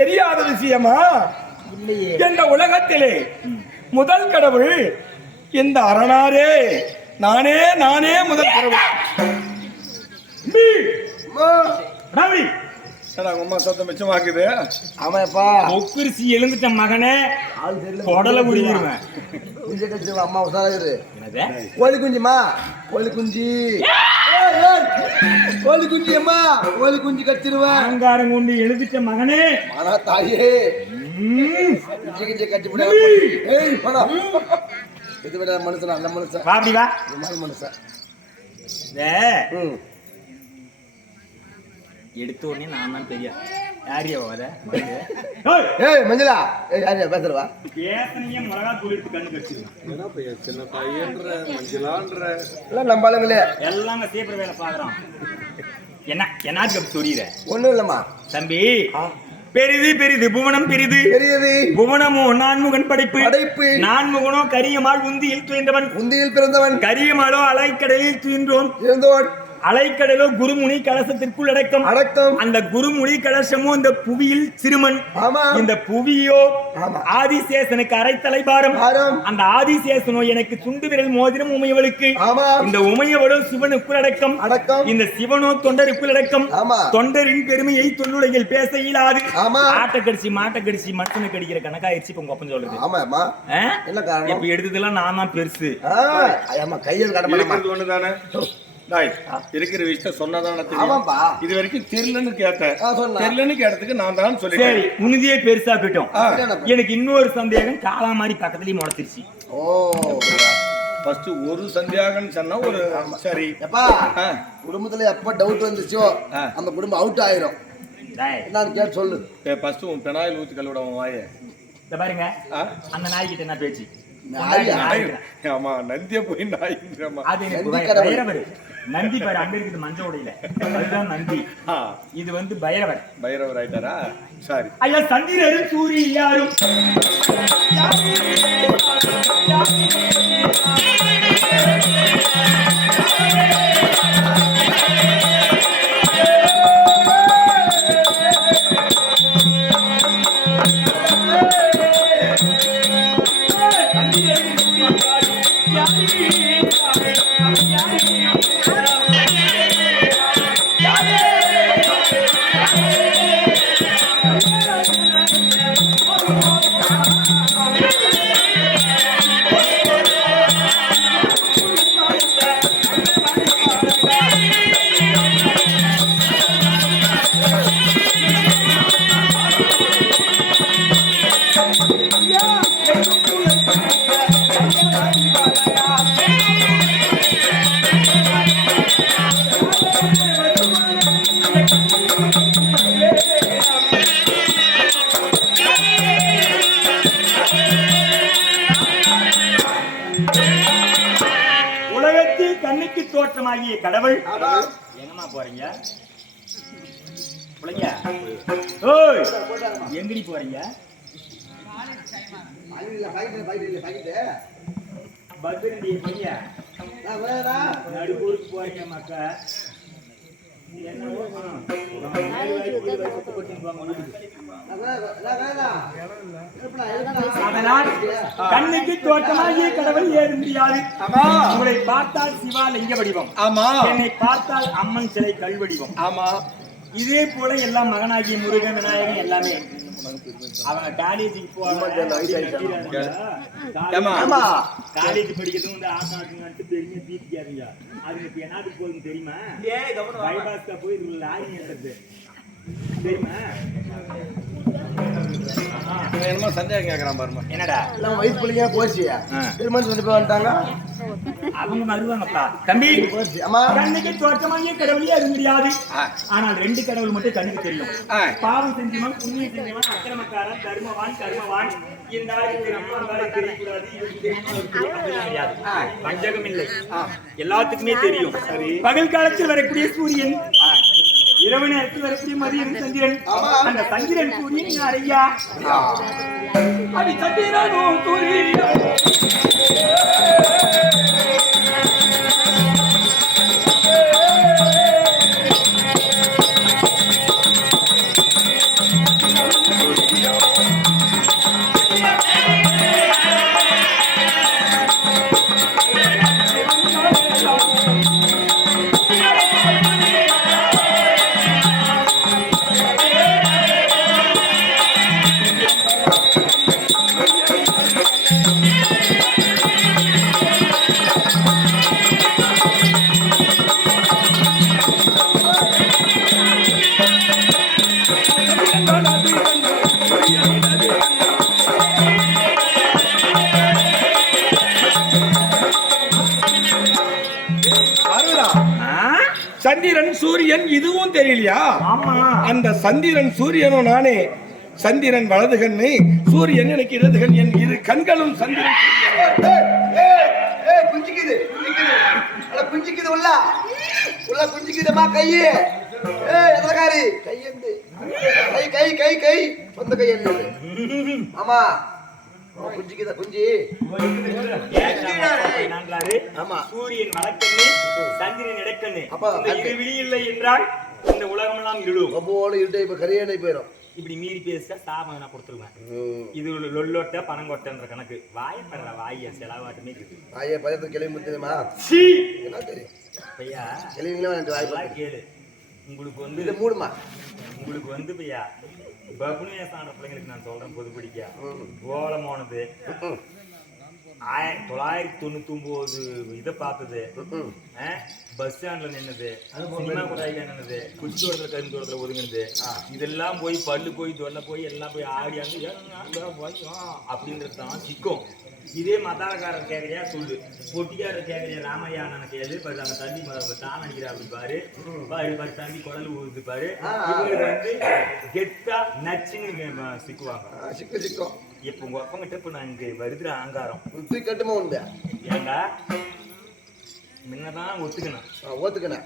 தெரியாத விஷயமா? இல்லையே. இந்த உலகத்திலே முதல் கடவுள் இந்த அரணாரே. நானே நானே முதல் கடவுள். ரவி அம்மா சொத்தம் மிச்சமாக்குது. ஆமாப்பா, ஒப்பிரிசி எழுந்துட்ட மகனே, கொடலை உருவிடுவேன். குஞ்சு கட்சி அம்மா உசாராது. கோழி குஞ்சுமா, கோழி குஞ்சு, கோழி குஞ்சு அம்மா, கோழி குஞ்சு கட்டிடுவேன். அலங்காரம் கொண்டு எழுதிட்ட மகனே, ஆனா தாயே குஞ்சு கிஞ்சு கட்டி விட. ஏய் போடா, இது விட மனுஷன் அந்த மனுஷன் அப்படி வா மனுஷன். எடுத்த உடனே நான் தான் தெரியும். யாரியா வர? ஏய் மஞ்சளா, ஏய் யாரியா பேசுறவா? பேசனியே மிளகா தூள் எடுத்து கண்ணு கடிச்சிருவேன். என்ன பையன் சின்ன பையன்ற மஞ்சளான்ற எல்லாம் நம்பாளுங்களே எல்லாம் சீக்கிரம் வேலை பாக்குறோம். என்னாச்சு அப்படி சொல்லிடுற? ஒண்ணும் இல்லம்மா தம்பி. பெரிது பெரிது புவனம் பெரிது பெரியது புவனமோ நான்முகன் படைப்பு. படைப்பு நான்முகனோ கரியமாள் உந்தியில் துயின்றவன். உந்தியில் பிறந்தவன் கரியமாளோ அலைக்கடலில் துயின்றோன். இருந்தோன் அலைக்கடலோ குருமுனி கலசத்திற்குள் அடக்கம். அந்த குருமுனி கலசமும் இந்த புவியில் சிறுமன். இந்த புவியோ ஆதிசேஷனுக்கு அரைத்தலை பாரம். அந்த ஆதிசேஷனோ எனக்கு சுண்டு விரல் மோதிரம் உமையவளுக்கு. இந்த உமையவளோ சிவனுக்குள் அடக்கம். இந்த சிவனோ தொண்டருக்குள் அடக்கம். தொண்டரின் பெருமையை தொல்லுலகில் பேச இயலாது. ஆட்டை கடிச்சு மாட்டை கடிச்சு மனுஷனை கடிக்கிற கணக்காயிருச்சு இப்ப உங்க அப்பன் சொல்லுது. இப்ப எடுத்ததெல்லாம் நான் தான் பெருசு. கையில் ஒண்ணுதானே இருக்கிற விஷயம் சொன்னதான இது வரைக்கும் தெரியலன்னு கேட்டேன். தெரியலன்னு கேட்டதுக்கு நான் தான் சொல்லிட்டேன். உனதியே பெருசா போயிட்டோம். எனக்கு இன்னொரு சந்தேகம் காலா மாதிரி பக்கத்துலயும் முளைச்சிருச்சு. ஃபர்ஸ்ட் ஒரு சந்தேகம் சொன்னா ஒரு சரி குடும்பத்துல எப்ப டவுட் வந்துச்சோ அந்த குடும்பம் அவுட் ஆயிரும். நான் கேட்டு சொல்லு. ஃபர்ஸ்ட் உன் பெனாயில் ஊத்து கழுவிட வாயே. பாருங்க அந்த நாய்கிட்ட என்ன பேச்சு? ஆமா நந்திய போய் நாய். நந்தி பாரு அங்க இருக்குது மஞ்ச உடையில. அதுதான் நந்தி. இது வந்து பைரவர். பைரவர் ஆயிட்டாரா? சரி. ஐயா சந்திரரும் சூரியரும் தோற்றமாகிய கடவுள். எங்கம்மா போறீங்க? எங்கடி போறீங்க? நடுவூருக்கு போறீங்க மக்கா? அதனால் கண்ணுக்கு தோட்டமாகிய கடவுள் ஏற முடியாது. உங்களை பார்த்தால் சிவா லிங்க வடிவம். என்னை பார்த்தால் அம்மன் சிலை கல் வடிவம். இதே போல எல்லாம் மகனாகிய முருகன் விநாயகன் எல்லாமே அவங்க காலேஜுக்கு போவாங்க. காலேஜ் படிக்கிறது வந்து ஆசாட்டு பெரிய பீட்டிக்காதீங்க. அதுக்கு இப்ப என்னத்துக்கு போகுதுன்னு தெரியுமா? பைபாஸ்கா போய் இது லாரி ஏற்றது தெரியுமா? என்னமோ சந்தேகம் கேட்கறான் பாருமா. என்னடா வயசு பிள்ளைங்க போச்சு திருமணம் சொல்லி போய் வந்துட்டாங்க. அவங்க வருவாங்கப்பா. தம்பி கண்ணுக்கு தோற்றமாகிய கடவுளே அது முடியாது. ஆனால் ரெண்டு கடவுள் மட்டும் கண்ணுக்கு தெரியும். பாவம் செஞ்சவன் புண்ணியம் செஞ்சவன் அக்கிரமக்காரன் தர்மவான் கர்மவான். இந்த ஆளுக்கு தெரியும் அந்த ஆளுக்கு தெரியக்கூடாது. பஞ்சகம் இல்லை, எல்லாத்துக்குமே தெரியும். பகல் காலத்தில் வரக்கூடிய சூரியன், இரவு நேரத்தில் வரக்கூடிய மதியம் சந்திரன். அந்த சந்திரன் சூரியன் யார் ஐயா? அது சந்திரனோ சூரியன். சந்திரன் சூரியன் இதுவும் தெரியலையா? ஆமா. அந்த சந்திரன் சூரியனும் நானே. சந்திரன் வலது கண்ணு, சூரியன் எனக்கு இடது கண். என் இரு கண்களும் சந்திரன் குஞ்சிக்குது குஞ்சிக்குது உள்ள குஞ்சிக்குதுமா கையே. எதற்காரி கையெந்து கை கை கை கை சொந்த கை என்னது? ஆமா குஞ்சிக்குதா குஞ்சி. ஆமா. சூரியன் வலக்கண்ணு, சந்திரன் இடக்கண்ணு. இரு விழி இல்லை என்றால் இந்த உலகம் எல்லாம் இருளும். போல இருட்டை இப்ப கரையானை போயிடும். இப்படி மீறி பேசிட்டா சாபம் நான் கொடுத்துருவேன். இது லொல்லோட்ட பணங்கொட்டன்ற கணக்கு. வாயப்படுற வாய செலவாட்டுமே இருக்குது. வாய பதத்தை கிளம்பி முத்துமா என்ன தெரியும் பையா? கிளம்பிங்களா கேளு. உங்களுக்கு வந்து இது மூடுமா? உங்களுக்கு வந்து பையா பகுனேசான பிள்ளைங்களுக்கு நான் சொல்றேன் பொதுப்படிக்கா. ஓலமானது 1999 இதை பார்த்தது. பஸ் ஸ்டாண்ட்ல நின்னது, சினிமா குடாயில நின்னது, குச்சி தோட்டத்துல கரும்பு தோட்டத்துல ஒதுங்கினது, இதெல்லாம் போய் பல்லு போய் தொல்லை போய் எல்லாம் போய் ஆடி அப்படின்றது தான் சிக்கும். இதே மதாரக்காரர் கேட்கறியா சொல்லு, பொட்டிக்காரர் கேட்கறியா ராமையா கேளு. அந்த தண்ணி தான் அடிக்கிறா அப்படி பாரு பாரு தண்ணி குடல் ஊது பாரு. இவங்க வந்து கெத்தா நச்சுன்னு சிக்குவாங்க. சிக்கும் இப்ப உங்க அப்பங்கிட்ட இப்ப நான் இங்க வருதுற அகங்காரம் கட்டுமா உண்டு. ஏண்டா முன்னதான் ஒத்துக்கணும். ஒத்துக்கணும்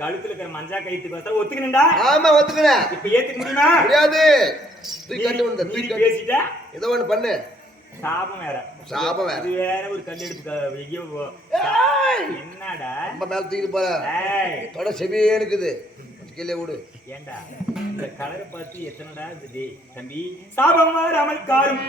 கழுத்துல இருக்கிற மஞ்சா கைத்து பார்த்தா ஒத்துக்கணும்டா. ஆமா ஒத்துக்கணும். இப்ப ஏத்துக்க முடியுமா? முடியாது. பேசிட்டா ஏதோ ஒண்ணு பண்ணு. சாபம் வேற சாபம் வேற. இது வேற ஒரு கல் எடுப்பு. என்னடா நம்ம மேல தூக்கிட்டு போற தொட செவியே இருக்குது. கீழே விடு. ஏண்டா இந்த கலரை பார்த்து எத்தனைடா இது தம்பி? சாபம் வராமல் காரும்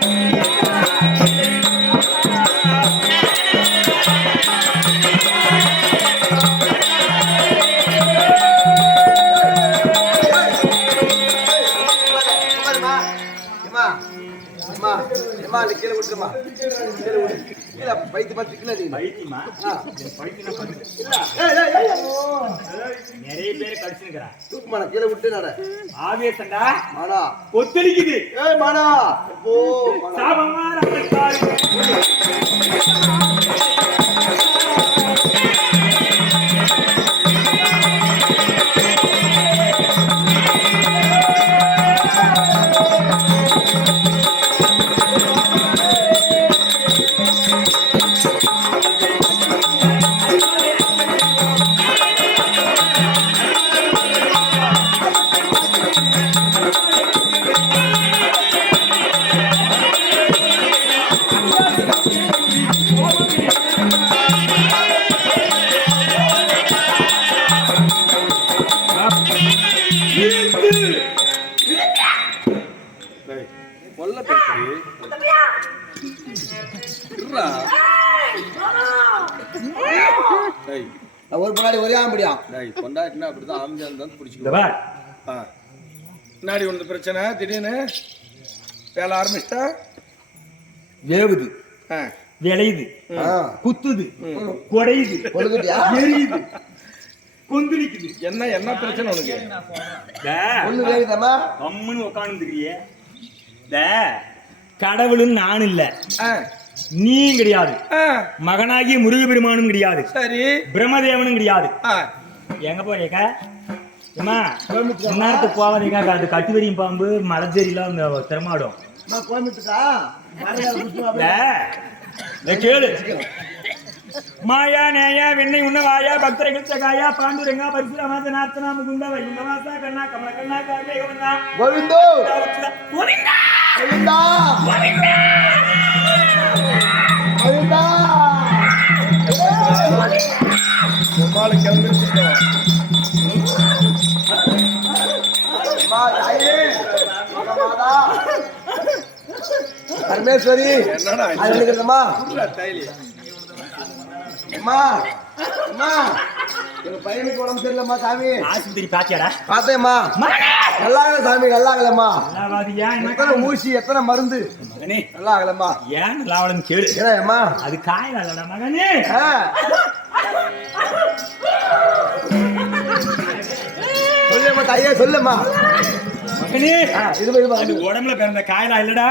கீழே விட்டுமா? கீழே விடு. கீழே பைத்து பார்த்து கீழே நீ பைத்தியமா? நிறைய பேர் கடிச்சுக்கிறான். தூக்குமாடா கீழே விட்டு நட. ஆவேசண்டா மாடா ஒத்தளிக்குது. மாடா ஓ சாபமா ரமக்காரி ஒரு முன்னாடி ஒரே ஆம்படியா கொண்டாட்டினா அப்படிதான் ஆம்பியா இருந்தா பிடிச்சிக்கோ. முன்னாடி ஒன்று பிரச்சனை திடீர்னு வேலை ஆரம்பிச்சிட்டா வேவுது, விளையுது, குத்துது, குறையுது, எரியுது, கொந்தளிக்குது. என்ன என்ன பிரச்சனை உனக்கு? அம்மனு உட்காந்துக்கிறிய கடவுளும் நானும் இல்ல, நீயும் கிடையாது, மகனாகிய முருகப்பெருமானும் கிடையாது, சரி பிரம்மதேவனும் கிடையாது. எங்க போறீங்க? நேரத்துக்கு போவாதீங்க. அது கட்டுவரியும் பாம்பு மலச்சேரியில அந்த திறமாடும் கேளு. மாயா நேயா வெண்ணை உண்ணவாயா பக்தர்கள் சகாயா பாண்டுரங்கா பரிசுராமாச நாத்தனாம குண்டா வைகுண்டவாசா கண்ணா கமல கண்ணா கார்மேகவண்ணா கோவிந்தோ கோவிந்தா கோவிந்தா கோவிந்தா உமால கிளம்பிருக்கோம். பரமேஸ்வரி என்னடா அம்மா அம்மா எங்க பையனுக்கு உடம்பு சரியில்லம்மா சாமி. ஆஸ்பத்திரி பாத்தியாடா? பார்த்தேம்மா. நல்லாகல சாமி, நல்லாகலம்மா. எத்தனை ஊசி எத்தனை மருந்து நல்லாகலம்மா. ஏன் நல்லாவலன்னு கேளு. ஏம்மா அது காயலடா மகனே. சொல்லுமா தாயே சொல்லுமா மகனே. இது உடம்புல பிறந்த காயலா இல்லடா,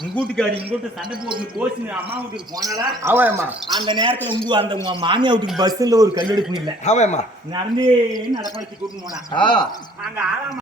உங்க வீட்டுக்காரி உங்க வீட்டு சண்டை போட்டு கோச்சு அம்மா வீட்டுக்கு போனாலா ஆமாம்மா அந்த நேரத்துல உங்க மாமியா வீட்டுக்கு பஸ்ல ஒரு கல்லெடுப்பு இல்ல ஆமாம்மா நடந்து நடப்பாளைக்கு கூட்டிட்டு போனா அங்க